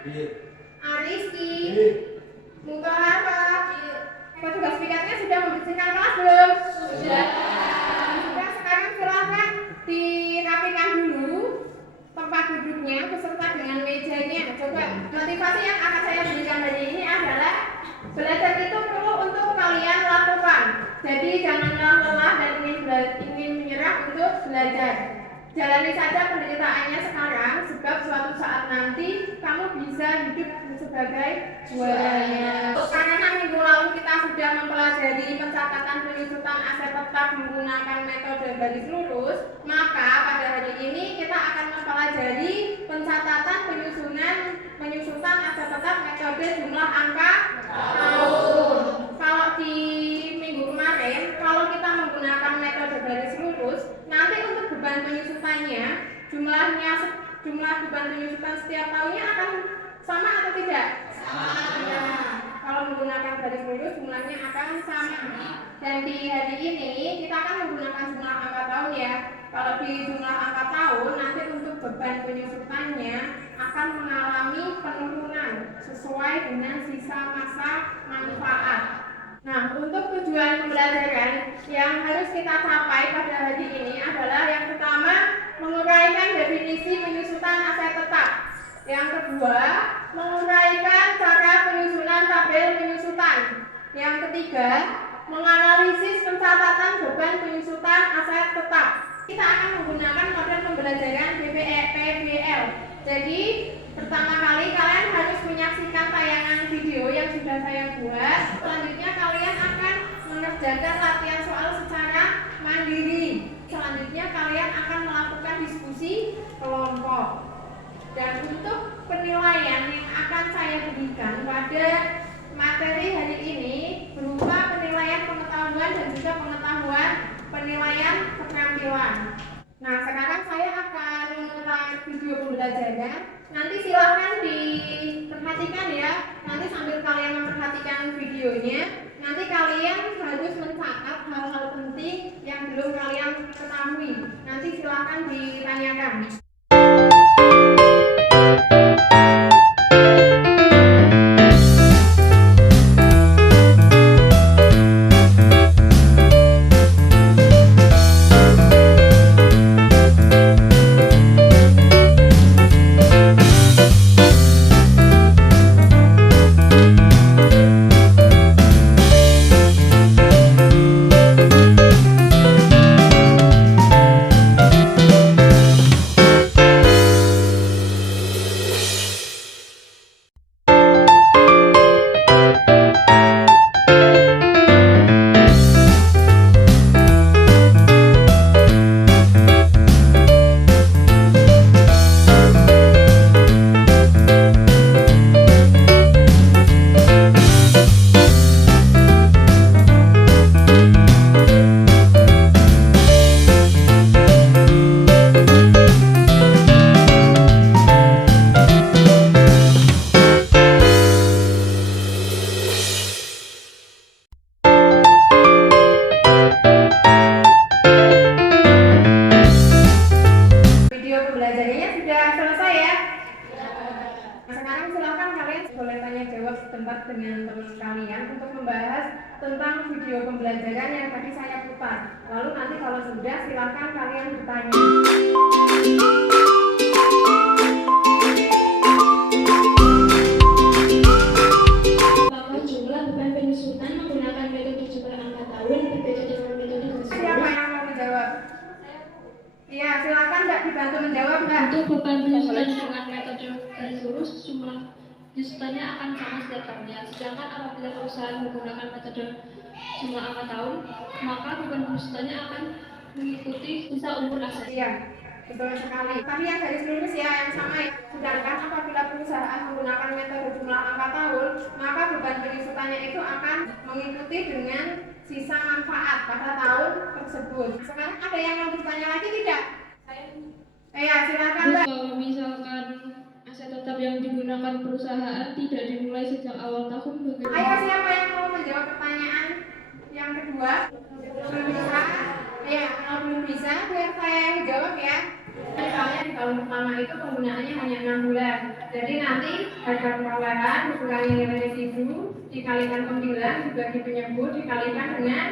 Iya. Ariski. Iya. Mutoharto. Petugas piketnya sudah membersihkan kelas belum? Sudah. Sudah, sekarang silakan dirapikan dulu tempat duduknya beserta dengan mejanya. Coba, motivasi yang akan saya berikan hari ini adalah belajar itu perlu untuk kalian lakukan. Jadi janganlah lelah dan ingin menyerah untuk belajar. Jalani saja penderitaannya sekarang, sebab suatu saat nanti kamu bisa hidup sebagai juaranya. Karena minggu lalu kita sudah mempelajari pencatatan penyusutan aset tetap menggunakan metode garis lurus, maka pada hari ini kita akan mempelajari pencatatan penyusutan aset tetap metode jumlah angka tahun. Kalau di minggu kemarin, kalau kita menggunakan metode garis lurus, nanti untuk beban penyusutannya, jumlah beban penyusutan setiap tahunnya akan sama atau tidak? Sama. Kalau menggunakan garis lurus jumlahnya akan sama. Dan di hari ini kita akan menggunakan jumlah angka tahun ya. Kalau di jumlah angka tahun nanti untuk beban penyusutannya akan mengalami penurunan sesuai dengan sisa masa manfaat. Nah, untuk tujuan pembelajaran yang harus kita capai pada hari ini adalah yang pertama, menguraikan definisi penyusutan aset tetap. Yang kedua, menguraikan cara penyusunan tabel penyusutan. Yang ketiga, menganalisis pencatatan beban penyusutan aset tetap. Kita akan menggunakan model pembelajaran PBL. Jadi, pertama kali kalian harus menyaksikan tayangan video yang sudah saya buat. Selanjutnya kalian akan mengerjakan latihan soal secara mandiri. Selanjutnya kalian akan melakukan diskusi kelompok. Dan untuk penilaian yang akan saya berikan pada materi hari ini berupa penilaian pengetahuan dan juga pengetahuan penilaian keterampilan. Nah, sekarang saya akan memutar video pembelajaran. Nanti silakan diperhatikan ya. Nanti sambil kalian memperhatikan videonya, nanti kalian harus mencatat hal-hal penting yang belum kalian ketahui. Nanti silakan ditanyakan. Dengan teman kalian untuk membahas tentang video pembelajaran yang tadi saya putar. Lalu nanti kalau sudah silakan kalian bertanya. Apakah jumlah beban penyusutan menggunakan metode jumlah angka tahun berbeda dengan metode garis lurus? Siapa yang mau menjawab? Iya, silakan Mbak dibantu menjawab Mbak. Untuk beban penyusutan dengan metode garis lurus, jumlah penyusutannya akan sama setiap tahunnya. Sedangkan apabila perusahaan menggunakan metode jumlah angka tahun, maka beban penyusutannya akan mengikuti sisa umur aset. Iya, betul sekali. Tapi yang garis lurus ya, yang sama ya. Sedangkan apabila perusahaan menggunakan metode jumlah angka tahun, maka beban penyusutannya itu akan mengikuti dengan sisa manfaat pada tahun tersebut. Sekarang ada yang mau bertanya lagi tidak? Iya, silakan Mbak. Kalau misalkan aset tetap yang digunakan perusahaan tidak dimulai sejak awal tahun, bagaimana? Ayo, siapa yang mau menjawab pertanyaan yang kedua? Belum bisa? Ya, kalau belum bisa, biar saya yang jawab ya. Misalnya di tahun pertama itu penggunaannya hanya 6 bulan. Jadi nanti harga perolehan dikurangi nilai residu dikalikan 9 dibagi penyebut dikalikan dengan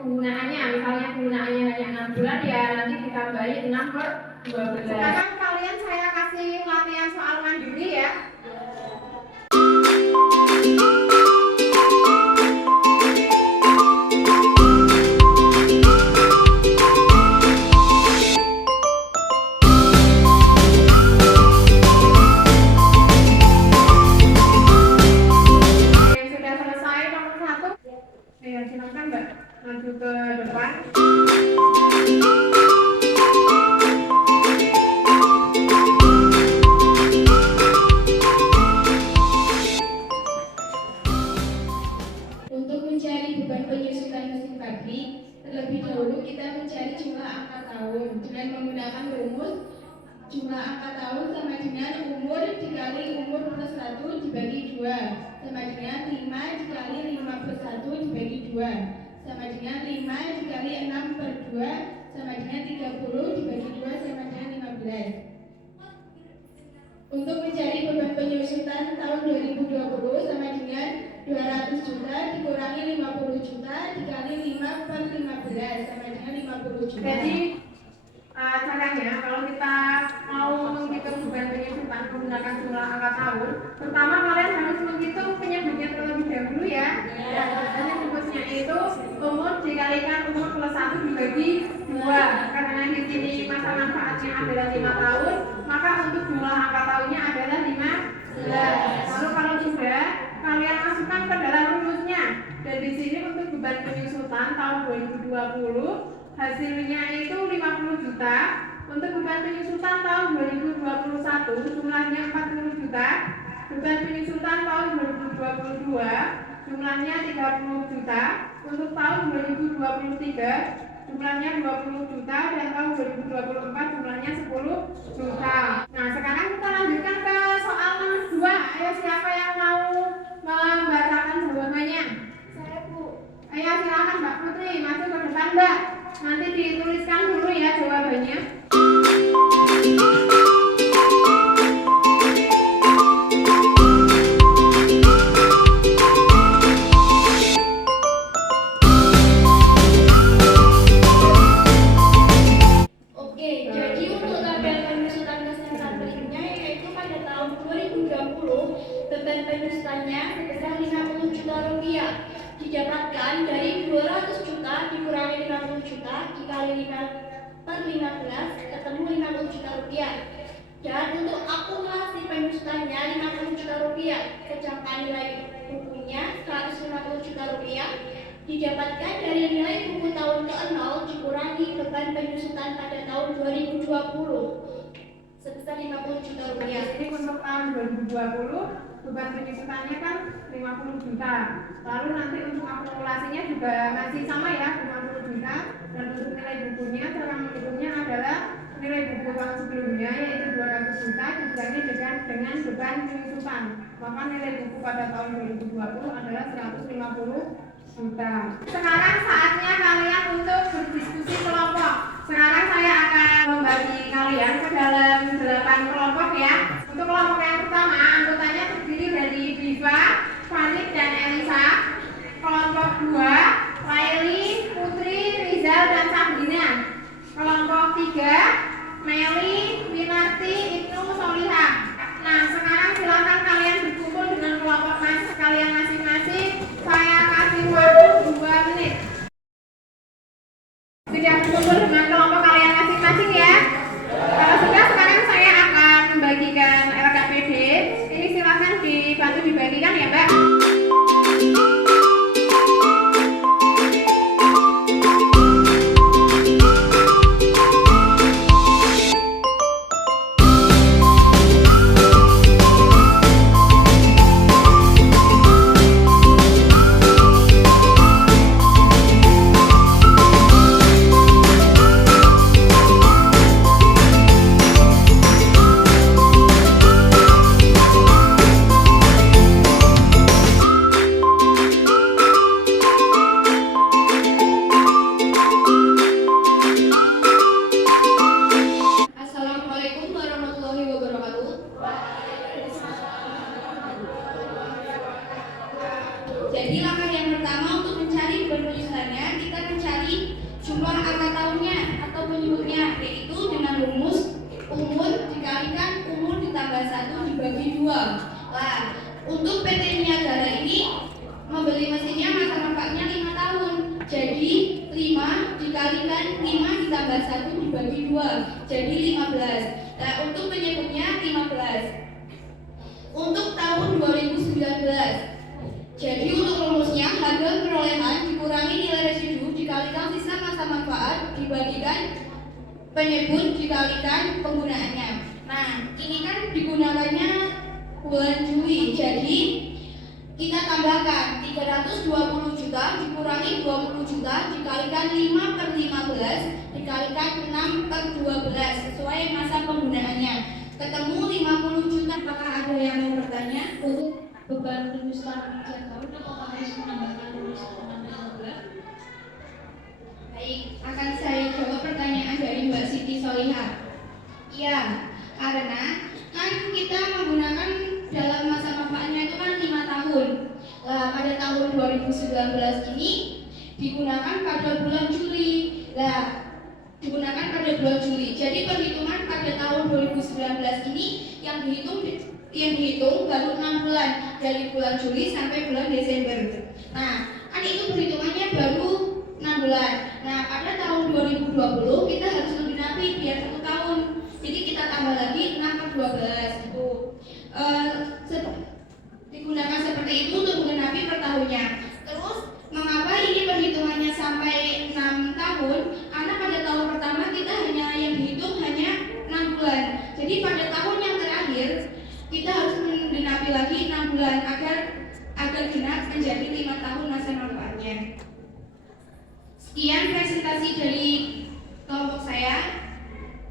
penggunaannya. Misalnya penggunaannya hanya 6 bulan ya nanti ditambahi 6/12. Sekarang kalian saya kasih latihan soal mandiri ya. Silakan Mbak, maju ke depan. Untuk mencari beban penyusutan mesin pabrik, terlebih dahulu kita mencari jumlah angka tahun dengan menggunakan rumus jumlah angka tahun sama dengan umur dikali umur plus 1 dibagi 2 sama dengan 5 dikali 5 plus 1 dibagi 2 sama dengan 5 dikali 6/2 sama dengan 30 dibagi 2 sama dengan 15. Untuk mencari beban penyusutan tahun 2020 sama dengan 200 juta dikurangi 50 juta dikali 5/15 sama dengan 50 juta. Jadi caranya kalau kita mau menghitung beban penyusutan menggunakan jumlah angka tahun, pertama kalian harus menghitung penyebutnya terlebih dahulu ya. Penyebutnya itu umur dikalikan umur plus 1 dibagi 2. Karena di sini masa manfaatnya adalah 5 tahun, maka untuk jumlah angka tahunnya adalah 15. Lalu kalau sudah, kalian masukkan ke dalam rumusnya. Dan di sini untuk beban penyusutan tahun 2020 hasilnya itu 50 juta. Untuk beban penyusutan tahun 2021 jumlahnya 40 juta. Beban penyusutan tahun 2022 jumlahnya 30 juta. Untuk tahun 2023 jumlahnya 20 juta dan tahun 2024 jumlahnya 10 juta. Nah, sekarang kita lanjutkan ke soal nomor 2. Ayo siapa yang mau membacakan jawabannya? Saya Bu. Ayo silakan Mbak Putri maju ke depan Mbak. Nanti dituliskan dulu ya jawabannya. Oke, jadi untuk tabel penyusutan mesin pabriknya yaitu pada tahun 2020 beban penyusutannya sebesar 50 juta rupiah didapatkan dari 200 juta dikurangi 50 juta dikali 5/15 ketemu 50 juta rupiah. Dan untuk akumulasi penyusutannya 50 juta rupiah sedangkan nilai bukunya 150 juta rupiah didapatkan dari nilai buku tahun ke-0 dikurangi beban penyusutan pada tahun 2020 sebesar 50 juta rupiah. Jadi untuk tahun 2020 beban penyusutannya kan 50 juta. Lalu nanti untuk akumulasinya juga masih sama ya 50 juta. Dan untuk nilai bukunya cara menghitungnya adalah nilai buku tahun sebelumnya yaitu 200 juta dibagi dengan beban penyusutan. Maka nilai buku pada tahun 2020 adalah 150 juta. Sekarang saatnya kalian untuk berdiskusi kelompok. Sekarang saya akan membagi kalian ke dalam 8 kelompok ya. Untuk kelompok yang pertama, anggotanya terdiri dari Diva, Fanik, dan Elisa. Kelompok 2, Laili, Putri, Rizal, dan Sabrina. Kelompok 3, Meli, Winarti, Ibnu, Solihah. Nah, sekarang silakan kalian berkumpul dengan kelompok kalian masing-masing. Saya kasih waktu 2 menit. Sudah berkumpul dengan kelompok kalian masing-masing ya? Kalau sudah, sekarang saya akan membagikan Jadi langkah yang pertama untuk mencari beban penyusunannya, kita mencari jumlah angka tahunnya atau penyebutnya, yaitu dengan rumus umur dikalikan umur ditambah 1 dibagi 2. Nah, untuk PT Niagara ini membeli mesinnya masa manfaatnya 5 tahun. Jadi 5 dikalikan 5 ditambah 1 dibagi 2, jadi 15. Nah, untuk penyebutnya 15. Untuk tahun 2019. Jadi untuk rumusnya harga perolehan dikurangi nilai residu dikalikan sisa masa manfaat dibagikan penyebut dikalikan penggunaannya. Nah, ini kan digunakannya bulan Juli. Jadi kita tambahkan 320 juta dikurangi 20 juta dikalikan 5 per 15 dikalikan 6 per 12 sesuai masa penggunaannya. Ketemu 50 juta. Apakah ada yang mau bertanya? Untuk beban penyusutan 3 tahun, apakah harus menambahkan rumus penambahan bulan? Baik, akan saya jawab pertanyaan dari Mbak Siti Solihah. Iya, karena kan kita menggunakan dalam masa manfaatnya itu kan 5 tahun. Pada tahun 2019 ini digunakan pada bulan Juli. Digunakan pada bulan Juli. Jadi perhitungan pada tahun 2019 ini yang dihitung baru 6 bulan, dari bulan Juli sampai bulan Desember. Nah, kan itu perhitungannya baru 6 bulan. Nah, pada tahun 2020 kita harus menggenapi biar 1 tahun. Jadi kita tambah lagi 6 per 12 itu. Digunakan seperti itu untuk menggenapi per tahunnya. Terus mengapa ini perhitungannya sampai 6 tahun? Karena pada tahun pertama kita yang dihitung hanya 6 bulan. Jadi pada tahun yang terakhir kita harus menggenapi lagi 6 bulan agar genap menjadi 5 tahun masa manfaatnya. Sekian presentasi dari kelompok saya.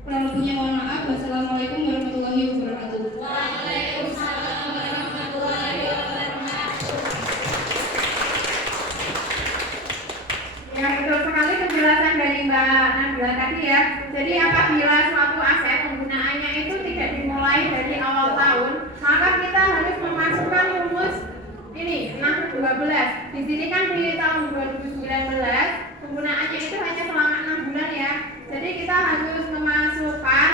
Kurang lebihnya mohon maaf. Wassalamualaikum warahmatullahi wabarakatuh. Waalaikumsalam warahmatullahi wabarakatuh. Ya, betul sekali penjelasan dari Mbak Nabila tadi ya. Jadi apabila suatu aset penggunaannya itu tidak dimulai dari awal tahun, maka kita harus memasukkan rumus ini 6/12. Di sini kan di tahun 2019 penggunaannya itu hanya selama 6 bulan ya. Jadi kita harus memasukkan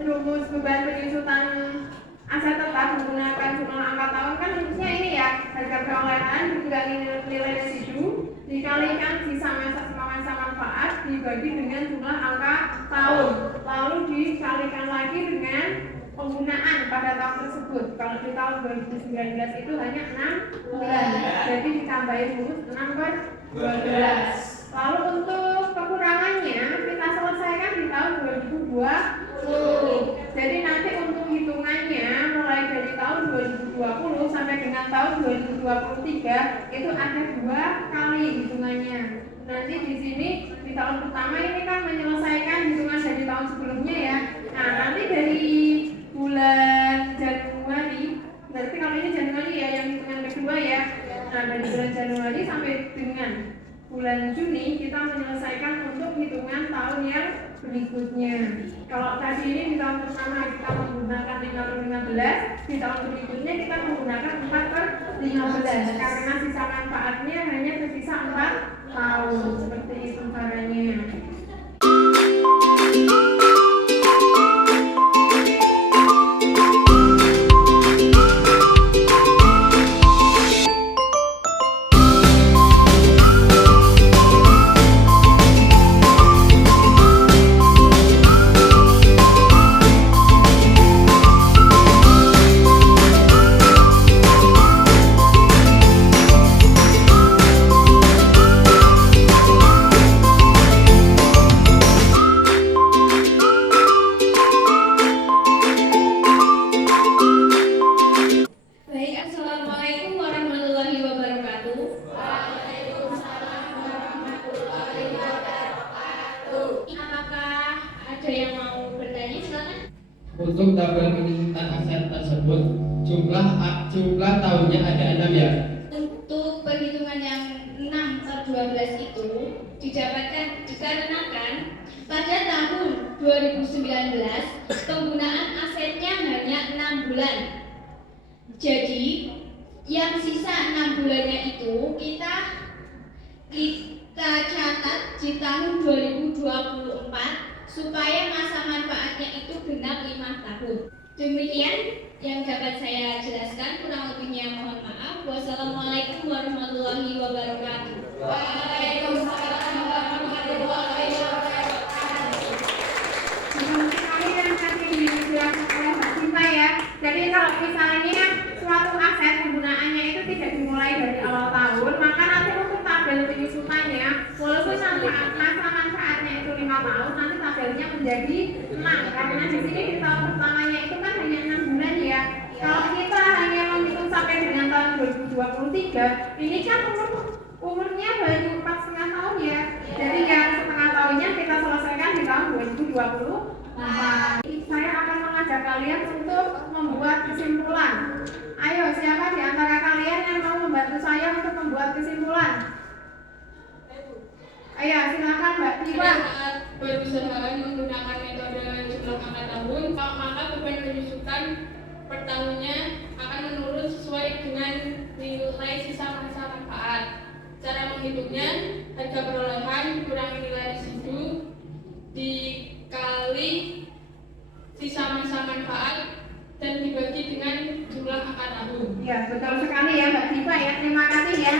rumus beban penyusutan aset tetap menggunakan jumlah angka tahun, kan rumusnya ini ya, harga perolehan dikurangi nilai residu dikalikan sisa masa manfaat dibagi dengan jumlah angka tahun, lalu dikalikan lagi dengan penggunaan pada tahun tersebut. Kalau di tahun 2019 itu hanya 6 bulan, jadi ditambahin rumus 6/12. Lalu untuk kekurangannya kita selesaikan di tahun 2020. Jadi nanti untuk hitungannya mulai dari tahun 2020 sampai dengan tahun 2023 itu ada 2 kali hitungannya. Nanti di sini di tahun pertama ini kan menyelesaikan hitungan dari tahun sebelumnya ya. Nah, nanti dari bulan Januari, berarti kalau ini Januari ya yang hitungan kedua ya. Nah, dari bulan Januari sampai dengan bulan Juni kita menyelesaikan untuk hitungan tahun yang berikutnya. Kalau tadi ini di tahun pertama kita menggunakan 5/15, di tahun berikutnya kita menggunakan 4/15 karena sisa manfaatnya hanya tersisa 4 tahun. Seperti itu caranya. Untuk tabel penyusutan aset tersebut jumlah tahunnya ada 6 ya. Untuk perhitungan yang 6/12 itu didapatkan dikarenakan pada tahun 2019 penggunaan asetnya hanya 6 bulan. Jadi yang sisa 6 bulannya itu kita catat di tahun 2024 supaya masa manfaatnya itu genap 5 tahun. Demikian yang dapat saya jelaskan, kurang lebihnya mohon maaf. Wassalamualaikum warahmatullahi wabarakatuh. Waalaikumsalam warahmatullahi wabarakatuh. Betul sekali yang tadi dijelaskan oleh Mbak Siva ya. Jadi kalau misalnya suatu aset penggunaannya itu tidak dimulai dari awal tahun, maka nanti untuk tabel penyusutannya, walaupun masa manfaatnya itu 5 tahun, nanti tabelnya menjadi 6. Karena di sini di tahun pertamanya itu kan hanya 6 bulan ya. Kalau kita hanya menghitung sampai dengan tahun 2023, ini kan umurnya baru 4,5 tahun ya. Jadi yang setengah tahunnya kita selesaikan di tahun 2024. Saya akan mengajak kalian untuk membuat kesimpulan. Ayo, siapa di antara kalian yang mau membantu saya untuk membuat kesimpulan? Ayo, silakan Mbak Tiwa. Saat berusaha menggunakan metode jumlah angka tahun, maka beban penyusutan per tahunnya akan menurun sesuai dengan nilai sisa masa manfaat. Cara menghitungnya, harga perolehan dikurangi nilai residu dikali sisa masa manfaat dan dibagi dengan jumlah angka tahun. Ya, betul sekali ya Mbak Diva ya. Terima kasih ya.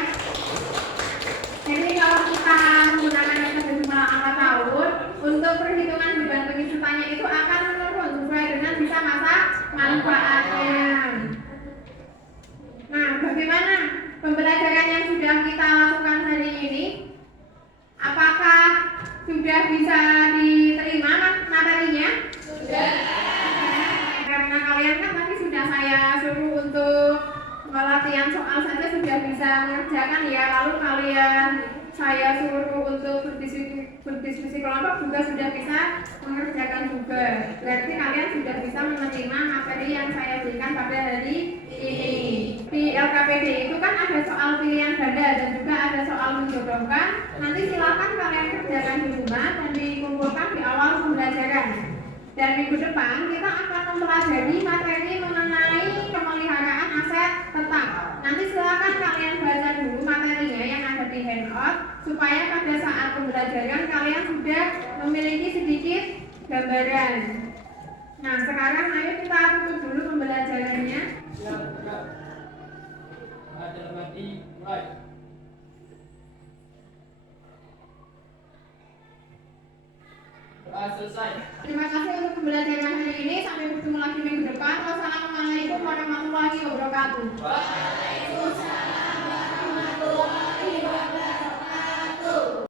Jadi kalau kita menggunakan metode jumlah angka tahun, untuk perhitungan beban penyusutannya itu akan menurun sesuai dengan sisa masa manfaatnya. Nah, bagaimana pembelajaran yang sudah kita lakukan hari ini? Apakah sudah bisa diterima materinya? Sudah. Karena kalian kan tadi sudah saya suruh untuk latihan soal saja sudah bisa mengerjakan ya. Lalu kalian saya suruh untuk berdiskusi kelompok juga sudah bisa mengerjakan juga. Berarti kalian sudah bisa menerima materi yang saya berikan pada hari ini. Di LKPD itu kan ada soal pilihan ganda dan juga ada soal menjodohkan. Nanti silakan kalian kerjakan di rumah dan dikumpulkan di awal pembelajaran. Dan minggu depan kita akan mempelajari materi mengenai pemeliharaan aset tetap. Nanti silakan kalian baca dulu materinya yang ada di handout supaya pada saat pembelajaran kalian sudah memiliki sedikit gambaran. Nah, sekarang ayo kita tutup dulu pembelajarannya. Ada mati, right. Selesai. Terima kasih untuk pembelajaran hari ini. Sampai bertemu lagi minggu depan. Wassalamualaikum warahmatullahi wabarakatuh. Waalaikumsalam.